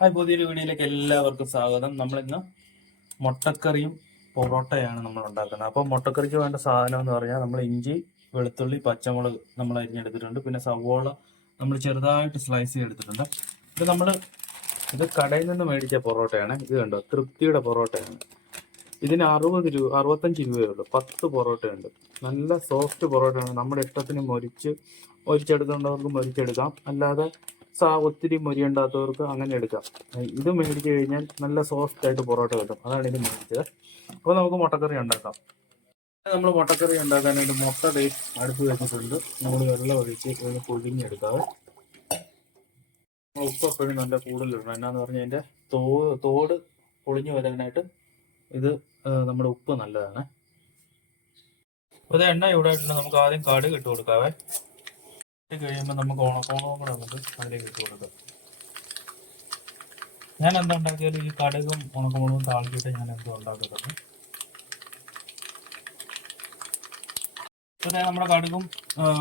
Hi, പുതിയൊരു വീഡിയോയിലേക്ക് എല്ലാവർക്കും സ്വാഗതം. നമ്മളിന്ന് മുട്ടക്കറിയും പൊറോട്ടയാണ് നമ്മൾ ഉണ്ടാക്കുന്നത്. അപ്പോൾ മുട്ടക്കറിക്ക് വേണ്ട സാധനം എന്ന് പറഞ്ഞാൽ നമ്മൾ ഇഞ്ചി, വെളുത്തുള്ളി, പച്ചമുളക് നമ്മൾ അരിഞ്ഞെടുത്തിട്ടുണ്ട്. പിന്നെ സവോള നമ്മൾ ചെറുതായിട്ട് സ്ലൈസ് ചെയ്തെടുത്തിട്ടുണ്ട്. ഇത് കടയിൽ നിന്ന് മേടിച്ച പൊറോട്ടയാണ്. ഇത് കണ്ടോ, തൃപ്തിയുടെ പൊറോട്ടയാണ്. ഇതിന് 65 രൂപയേ ഉള്ളൂ. 10 പൊറോട്ടയുണ്ട്. നല്ല സോഫ്റ്റ് പൊറോട്ടയാണ്. നമ്മുടെ ഇഷ്ടത്തിന് മൊരിച്ചെടുക്കേണ്ടവർക്ക് മൊരിച്ചെടുക്കാം, അല്ലാതെ ഒത്തിരി മൊരിയുണ്ടാത്തവർക്ക് അങ്ങനെ എടുക്കാം. ഇത് മേടിച്ചു കഴിഞ്ഞാൽ നല്ല സോഫ്റ്റ് ആയിട്ട് പൊറോട്ട കിട്ടും. അതാണ് ഇത് മേടിച്ചത്. അപ്പോൾ നമുക്ക് മുട്ടക്കറി ഉണ്ടാക്കാം. നമ്മൾ മുട്ടക്കറി ഉണ്ടാക്കാനായിട്ട് മുട്ട അടുപ്പ് വെച്ചിട്ടുണ്ട്. നമ്മൾ വെള്ളം ഒഴിച്ച് ഇതിന് പുഴുങ്ങിയെടുക്കാതെ. ഉപ്പ് എപ്പോഴും നല്ല കൂടുതലിടണം. എന്നാന്ന് പറഞ്ഞാൽ അതിൻ്റെ തോട് പൊളിഞ്ഞു വരാനായിട്ട് ഇത് നമ്മുടെ ഉപ്പ് നല്ലതാണ്. അപ്പോൾ എണ്ണ ഇവിടെ ആയിട്ടുണ്ട്. നമുക്ക് ആദ്യം കടുക് ഇട്ട് കൊടുക്കാവേ. കഴിയുമ്പോൾ നമുക്ക് ഉണക്കമുളകും കൂടെ നമുക്ക് അതിലേക്ക് ഇട്ട് കൊടുക്കാം. ഞാൻ എന്താ ഉണ്ടാക്കിയാലും ഈ കടുകും ഉണക്കമുളകും താളിച്ചിട്ട് ഞാൻ എന്തോ ഉണ്ടാക്കുന്നത്. പിന്നെ നമ്മുടെ കടുകും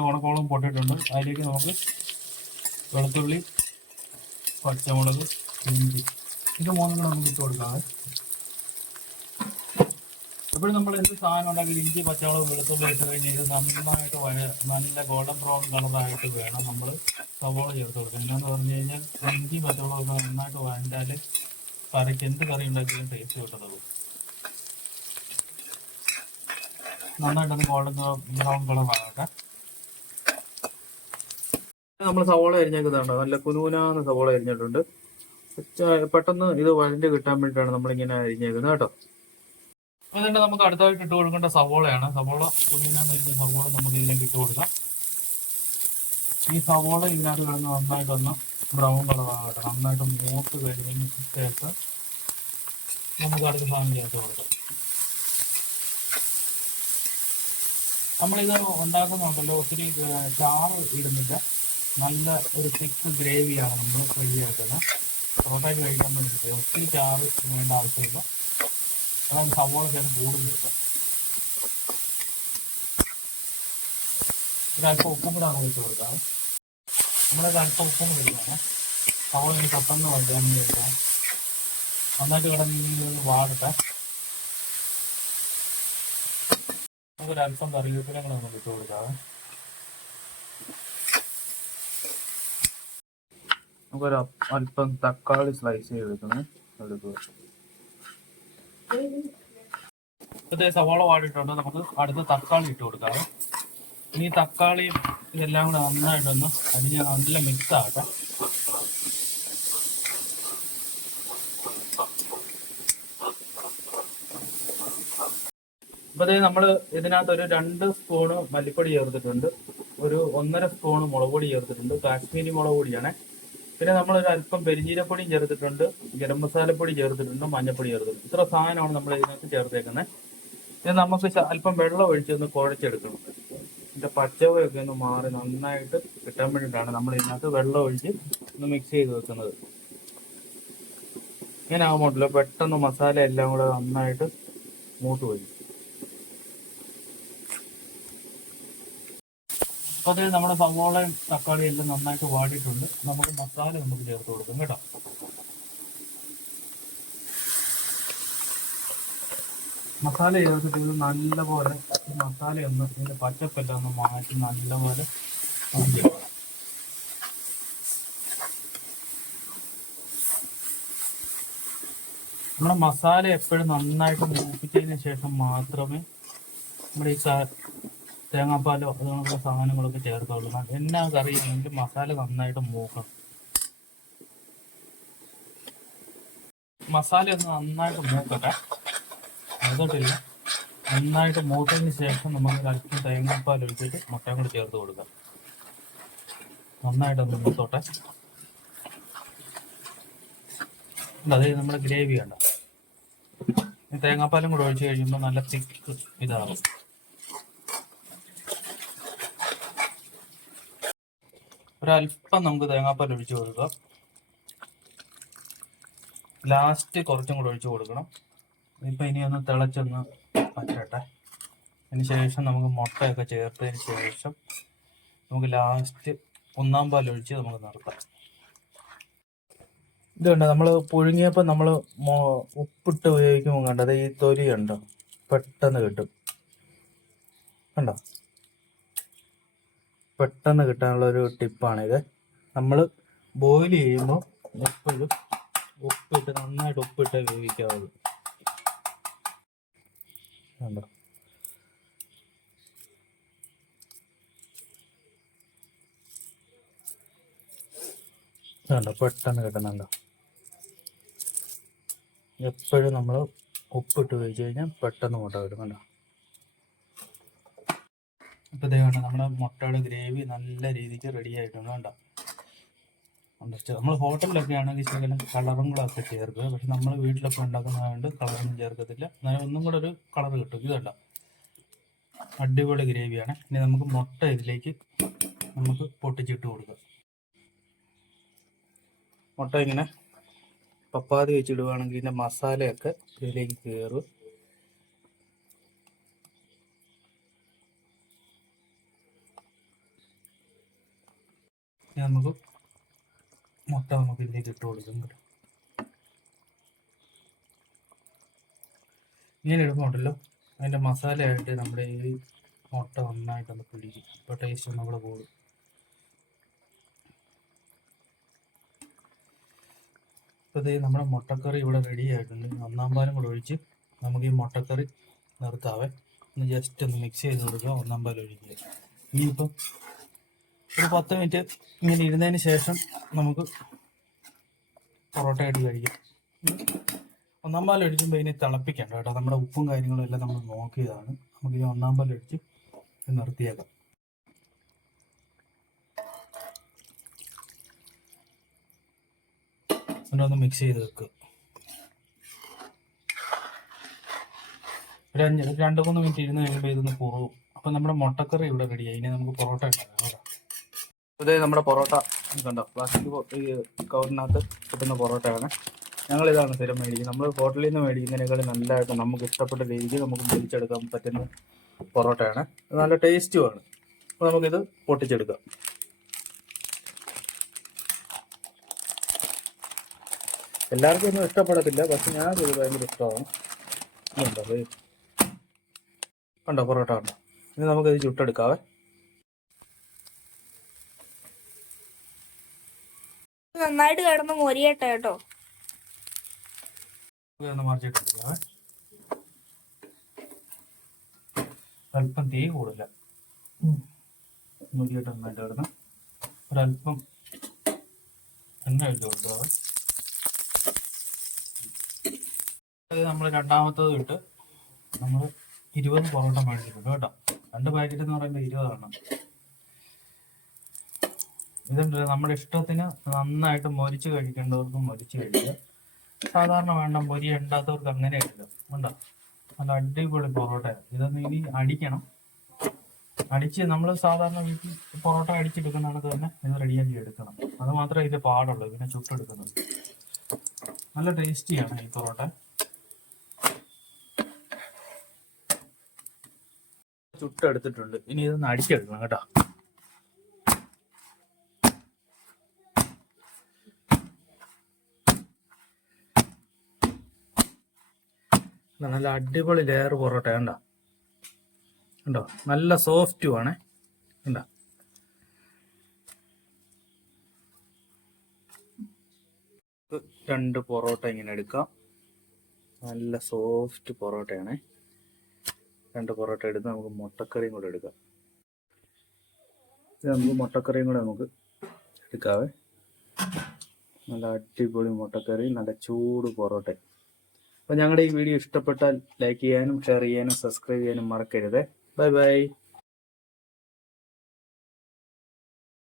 ഉണക്കമുളകും പൊട്ടിട്ടുണ്ട്. അതിലേക്ക് നമുക്ക് വെളുത്തുള്ളി, പച്ചമുളക്, ഇഞ്ചി, ഇത് മൂന്നും കൂടെ നമുക്ക് ഇട്ട് കൊടുക്കാം. എപ്പോഴും നമ്മൾ എന്ത് സാധനം ഉണ്ടാക്കി ഇഞ്ചി, പച്ചമുളക്, വെളുത്തുള്ളി ഇട്ട് കഴിഞ്ഞാൽ ഇത് നന്നായിട്ട് നല്ല ഗോൾഡൻ ബ്രൗൺ കളറായിട്ട് വേണം നമ്മൾ സവോള ചേർത്ത് കൊടുക്കുക. എന്നാന്ന് പറഞ്ഞു കഴിഞ്ഞാൽ ഇഞ്ചി, പച്ചമുളക് നന്നായിട്ട് വഴണ്ടാൽ കറിക്ക് എന്ത് കറി ഉണ്ടാക്കിയാലും ടേസ്റ്റ് കിട്ടുന്നത്. നന്നായിട്ടൊന്ന് ഗോൾഡൻ ബ്രൗൺ കളറാകട്ടെ. നമ്മൾ സവോള അരിഞ്ഞേക്കുന്നുണ്ട്. നല്ല കുനുകുനാന്ന് സവോള അരിഞ്ഞിട്ടുണ്ട്. പെട്ടെന്ന് ഇത് വഴണ്ട് കിട്ടാൻ വേണ്ടിയിട്ടാണ് നമ്മളിങ്ങനെ അരിഞ്ഞേക്കുന്നത് കേട്ടോ. അതുകൊണ്ട് നമുക്ക് അടുത്തായിട്ട് ഇട്ട് കൊടുക്കേണ്ട സവോളയാണ്. സവോള കുഞ്ഞിനാന്നിരിക്കുന്ന സവോള നമുക്ക് ഇതിലേക്ക് ഇട്ട് കൊടുക്കാം. ഈ സവോള ഇതിനകത്ത് കിടന്ന് നന്നായിട്ടൊന്ന് ബ്രൗൺ കളറാകട്ടെ. നന്നായിട്ട് മൂത്ത് കഴിഞ്ഞതിന് ശേഷം നമുക്ക് അടുത്ത സാധനം ചേർത്ത് കൊടുക്കാം. നമ്മളിത് ഉണ്ടാക്കുന്നുണ്ടല്ലോ, ഒത്തിരി ചാറ് ഇടുന്നില്ല. നല്ല ഒരു തിക്ക് ഗ്രേവിയാണ് നമ്മൾ റെഡിയാക്കുന്നത്. പൊറോട്ടയ്ക്ക് കഴിക്കാൻ വേണ്ടിയിട്ട് ഒത്തിരി ചാറ് വേണ്ട ആവശ്യമില്ല. അതാണ് സവോള ചേർന്ന് കൂടുതൽ എടുക്കുക. ഒരല്പം ഉപ്പും കൂടെ അങ്ങ് വെച്ച് കൊടുക്കാം. നമ്മളൊരു അല്പം ഉപ്പും കൂടെ എടുക്കണം. സവോള ഇനി പെട്ടെന്ന് വഴറ്റാൻ വേണ്ടിയിട്ടാണ്. നന്നായിട്ട് കിടന്ന് വാടട്ടെ. നമുക്കൊരല്പം കറിവേപ്പില കൂടെ നമുക്ക് ഇട്ട് കൊടുക്കാം. നമുക്കൊരു അല്പം തക്കാളി സ്ലൈസ് ചെയ്തെടുക്കണം. ഇപ്പോഴത്തെ സവാള വാടിയിട്ടുണ്ട്. നമുക്ക് അടുത്ത് തക്കാളി ഇട്ട് കൊടുക്കാം. ഇനി തക്കാളിയും ഇതെല്ലാം കൂടെ നന്നായിട്ടൊന്ന് അരിഞ്ഞ് നല്ല മിക്സ് ആകട്ടെ. ഇപ്പോഴത്തെ നമ്മൾ ഇതിനകത്ത് ഒരു 2 സ്പൂണ് മല്ലിപ്പൊടി ചേർത്തിട്ടുണ്ട്. ഒരു 1.5 സ്പൂണ് മുളക് പൊടി ചേർത്തിട്ടുണ്ട്. കാശ്മീരി മുളക് പൊടിയാണ്. പിന്നെ നമ്മളൊരു അല്പം പെരിഞ്ചീരപ്പൊടിയും ചേർത്തിട്ടുണ്ട്. ഗരം മസാലപ്പൊടി ചേർത്തിട്ടുണ്ട്. മഞ്ഞപ്പൊടി ചേർത്തിട്ടുണ്ട്. ഇത്ര സാധനമാണ് നമ്മൾ ഇതിനകത്ത് ചേർത്തേക്കുന്നത്. ഇത് നമുക്ക് അല്പം വെള്ളം ഒഴിച്ചൊന്ന് കുഴച്ചെടുക്കണം. ഇതിൻ്റെ പച്ചവയൊക്കെ ഒന്ന് മാറി നന്നായിട്ട് കിട്ടാൻ വേണ്ടിയിട്ടാണ് നമ്മൾ ഇതിനകത്ത് വെള്ളം ഒഴിച്ച് ഒന്ന് മിക്സ് ചെയ്ത് വെക്കുന്നത്. ഇങ്ങനെ ആകുമ്പോഴല്ലോ പെട്ടെന്ന് മസാല എല്ലാം കൂടെ നന്നായിട്ട് മൂത്ത് വരും. അപ്പോൾ അതിൽ നമ്മുടെ സവോളയും തക്കാളിയും എല്ലാം നന്നായിട്ട് വാടിയിട്ടുണ്ട്. നമുക്ക് മസാല നമുക്ക് ചേർത്ത് കൊടുക്കും കേട്ടോ. മസാല ചേർത്തിട്ട് ഇത് നല്ലപോലെ മസാലയൊന്ന് ഇതിൻ്റെ പച്ചപ്പെല്ലാം ഒന്ന് മാറ്റി നല്ലപോലെ ചേർക്കണം. നമ്മുടെ മസാല എപ്പോഴും നന്നായിട്ട് മൂപ്പിച്ചതിന് ശേഷം മാത്രമേ നമ്മുടെ ഈ തേങ്ങാപ്പാലോ അതുപോലുള്ള സാധനങ്ങളൊക്കെ ചേർത്തുള്ളൂ. എന്നാ കറിയാണെങ്കിൽ മസാല നന്നായിട്ട് മൂക്കണം. മസാല ഒന്ന് നന്നായിട്ട് മൂക്കട്ടെ. അതിട്ടില്ല, നന്നായിട്ട് മൂത്തതിന് ശേഷം നമുക്ക് അല്പം തേങ്ങാപ്പാൽ ഒഴിച്ചിട്ട് മുട്ടയും കൂടി ചേർത്ത് കൊടുക്കാം. നന്നായിട്ടൊന്ന് മൂത്തോട്ടെ. അതേ നമ്മുടെ ഗ്രേവി ഉണ്ട്. തേങ്ങാപ്പാലും കൂടെ ഒഴിച്ച് കഴിയുമ്പോൾ നല്ല തിക്ക് ഇതാകും. ഒരല്പം നമുക്ക് തേങ്ങാപ്പാൽ ഒഴിച്ച് കൊടുക്കാം. ലാസ്റ്റ് കുറച്ചും കൂടെ ഒഴിച്ച് കൊടുക്കണം. ഇപ്പം ഇനി ഒന്ന് തിളച്ചൊന്ന് പറ്റട്ടെ. അതിന് ശേഷം നമുക്ക് മുട്ടയൊക്കെ ചേർത്തതിന് ശേഷം നമുക്ക് ലാസ്റ്റ് 1-ാം പാൽ ഒഴിച്ച് നമുക്ക് നിർത്താം. ഇത് കണ്ടോ, നമ്മൾ പുഴുങ്ങിയപ്പോൾ നമ്മൾ ഉപ്പിട്ട് ഉപയോഗിക്കുമ്പോൾ കണ്ടത് ഈ തൊലി കണ്ടോ പെട്ടെന്ന് കിട്ടും. കണ്ടോ, പെട്ടെന്ന് കിട്ടാനുള്ള ഒരു ടിപ്പാണിത്. നമ്മൾ ബോയിൽ ചെയ്യുമ്പോൾ എപ്പോഴും ഉപ്പിട്ട് നന്നായിട്ട് ഉപ്പിട്ട് വേവിക്കാവുള്ളൂ. കണ്ടോ, കണ്ടോ പെട്ടെന്ന് കിട്ടുന്നുണ്ടോ. എപ്പോഴും നമ്മൾ ഉപ്പിട്ട് വേവിച്ച് കഴിഞ്ഞാൽ പെട്ടെന്ന് മുട്ട കിട്ടും. കണ്ടോ, ഇപ്പോൾ ഇതേ കണ്ടോ, നമ്മുടെ മുട്ടയുടെ ഗ്രേവി നല്ല രീതിക്ക് റെഡി ആയിട്ടുണ്ട്. കണ്ടോ, നമ്മൾ ഹോട്ടലിലൊക്കെ ആണെങ്കിൽ ശകലം കളറും കൂടെ ഒക്കെ ചേർക്കുക. പക്ഷെ നമ്മൾ വീട്ടിലൊക്കെ ഉണ്ടാക്കുന്നതുകൊണ്ട് കളറൊന്നും ചേർക്കത്തില്ല. എന്നാലും ഒന്നും കൂടെ ഒരു കളർ കിട്ടും. ഇത് കണ്ടോ, അടിപൊളി ഗ്രേവിയാണ്. ഇനി നമുക്ക് മുട്ട ഇതിലേക്ക് നമുക്ക് പൊട്ടിച്ചിട്ട് കൊടുക്കാം. മുട്ട ഇങ്ങനെ പപ്പാതി വെച്ചിടുകയാണെങ്കിൽ ഇതിൻ്റെ മസാലയൊക്കെ ഇതിലേക്ക് കയറും. നമുക്ക് മുട്ട നമുക്ക് ഇതിലേക്ക് ഇട്ട് കൊടുക്കും. ഇങ്ങനെ ഇടുമ്പോണ്ടല്ലോ അതിൻ്റെ മസാലയായിട്ട് നമ്മുടെ ഈ മുട്ട നന്നായിട്ടൊന്ന് പിടിക്കും. അപ്പോൾ ടേസ്റ്റ് ഒന്നും കൂടെ കൂടും. അപ്പോൾ ഇത് നമ്മുടെ മുട്ടക്കറി ഇവിടെ റെഡി ആയിട്ടുണ്ട്. ഒന്നാം പാലും കൂടെ ഒഴിച്ച് നമുക്ക് ഈ മുട്ടക്കറി നിർത്താവേ. ഒന്ന് ജസ്റ്റ് ഒന്ന് മിക്സ് ചെയ്ത് കൊടുക്കുക. ഒന്നാം പാൽ ഒഴിക്കുക. ഇനിയിപ്പം ഒരു 10 മിനിറ്റ് ഇങ്ങനെ ഇരുന്നതിന് ശേഷം നമുക്ക് പൊറോട്ട ആയിട്ട് കഴിക്കാം. ഒന്നാം പാൽ ഒഴിക്കുമ്പോൾ ഇതിനെ തിളപ്പിക്കണ്ട കേട്ടോ. നമ്മുടെ ഉപ്പും കാര്യങ്ങളും എല്ലാം നമ്മൾ നോക്കിയതാണ്. നമുക്ക് ഈ ഒന്നാം പാൽ ഒഴിച്ച് നിർത്തിയേക്കാം. ഒന്ന് മിക്സ് ചെയ്ത് വെക്കുക. ഒരു 2-3 മിനിറ്റ് ഇരുന്ന് കഴിയുമ്പോൾ ഇതൊന്ന് കുറവും. അപ്പം നമ്മുടെ മുട്ടക്കറി ഇവിടെ റെഡിയായി. ഇനി നമുക്ക് പൊറോട്ട ഉണ്ടാക്കാം കേട്ടോ. ഇതേ നമ്മുടെ പൊറോട്ട കണ്ടോ, പ്ലാസ്റ്റിക് കവറിനകത്ത് കിട്ടുന്ന പൊറോട്ടയാണ്. ഞങ്ങളിതാണ് സ്ഥിരം മേടിക്കുന്നത്. നമ്മൾ ഹോട്ടലിൽ നിന്ന് മേടിക്കുന്നതിനേക്കാൾ നല്ലതായിട്ട് നമുക്ക് ഇഷ്ടപ്പെട്ട രീതിക്ക് നമുക്ക് പൊരിച്ചെടുക്കാൻ പറ്റുന്ന പൊറോട്ടയാണ്. നല്ല ടേസ്റ്റുമാണ്. അപ്പോൾ നമുക്കിത് പൊട്ടിച്ചെടുക്കാം. എല്ലാവർക്കും ഒന്നും ഇഷ്ടപ്പെടത്തില്ല, പക്ഷെ ഞാനത് ഭയങ്കര ഇഷ്ടമാണ്. കണ്ടോ പൊറോട്ട കണ്ടോ. ഇനി നമുക്കിത് ചുട്ടെടുക്കാവേ. നന്നായിട്ട് കിടന്ന് മൊരിയട്ടെ കേട്ടോ. മറിച്ചിട്ടിരിക്കാവേ. അല്പം തീ കൂടില്ല. മൊരിയട്ടെ നന്നായിട്ട് കിടന്ന് ഒരല്പം എണ്ണ ഒഴിച്ച് കൊടുക്കാവേ. നമ്മൾ രണ്ടാമത്തത് ഇട്ട് നമ്മൾ 20 പൊറോട്ട മേടിച്ചിട്ടുണ്ട് കേട്ടോ. 2 പാക്കറ്റ് എന്ന് പറയുമ്പോൾ 20 ഇതുണ്ട്. നമ്മുടെ ഇഷ്ടത്തിന് നന്നായിട്ട് മൊരിച്ച് കഴിക്കേണ്ടവർക്ക് മൊരിച്ച് കഴിക്കുക. സാധാരണ വേണ്ട മൊരി ഉണ്ടാത്തവർക്ക് അങ്ങനെ കഴിക്കാം. ഉണ്ടോ, നല്ല അടിപൊളി പൊറോട്ടയാണ്. ഇതൊന്ന് ഇനി അടിക്കണം. അടിച്ച് നമ്മൾ സാധാരണ വീട്ടിൽ പൊറോട്ട അടിച്ചെടുക്കുന്ന കണക്ക് തന്നെ ഇത് റെഡിയാക്കി എടുക്കണം. അത് മാത്രമേ ഇതിൻ്റെ പാടുള്ളൂ. ഇതിനെ ചുട്ടെടുക്കുന്നത് നല്ല ടേസ്റ്റിയാണ് ഈ പൊറോട്ട. ചുട്ടെടുത്തിട്ടുണ്ട്. ഇനി ഇതൊന്ന് അടിച്ചെടുക്കണം കേട്ടോ. നല്ല അടിപൊളി ലെയർ പൊറോട്ട കണ്ടോ. കണ്ടോ, നല്ല സോഫ്റ്റും ആണ്. കണ്ടോ, രണ്ട് പൊറോട്ട ഇങ്ങനെ എടുക്കാം. നല്ല സോഫ്റ്റ് പൊറോട്ടയാണ്. 2 പൊറോട്ട എടുത്ത് നമുക്ക് മുട്ടക്കറിയും കൂടെ എടുക്കാം. ഇത് നമുക്ക് മുട്ടക്കറിയും കൂടെ നമുക്ക് എടുക്കാവേ. നല്ല അടിപൊളി മുട്ടക്കറി, നല്ല ചൂട് പൊറോട്ട. അപ്പോൾ ഞങ്ങളുടെ ഈ വീഡിയോ ഇഷ്ടപ്പെട്ടാൽ ലൈക്ക് ചെയ്യാനും ഷെയർ ചെയ്യാനും സബ്സ്ക്രൈബ് ചെയ്യാനും മറക്കരുത്. Bye bye.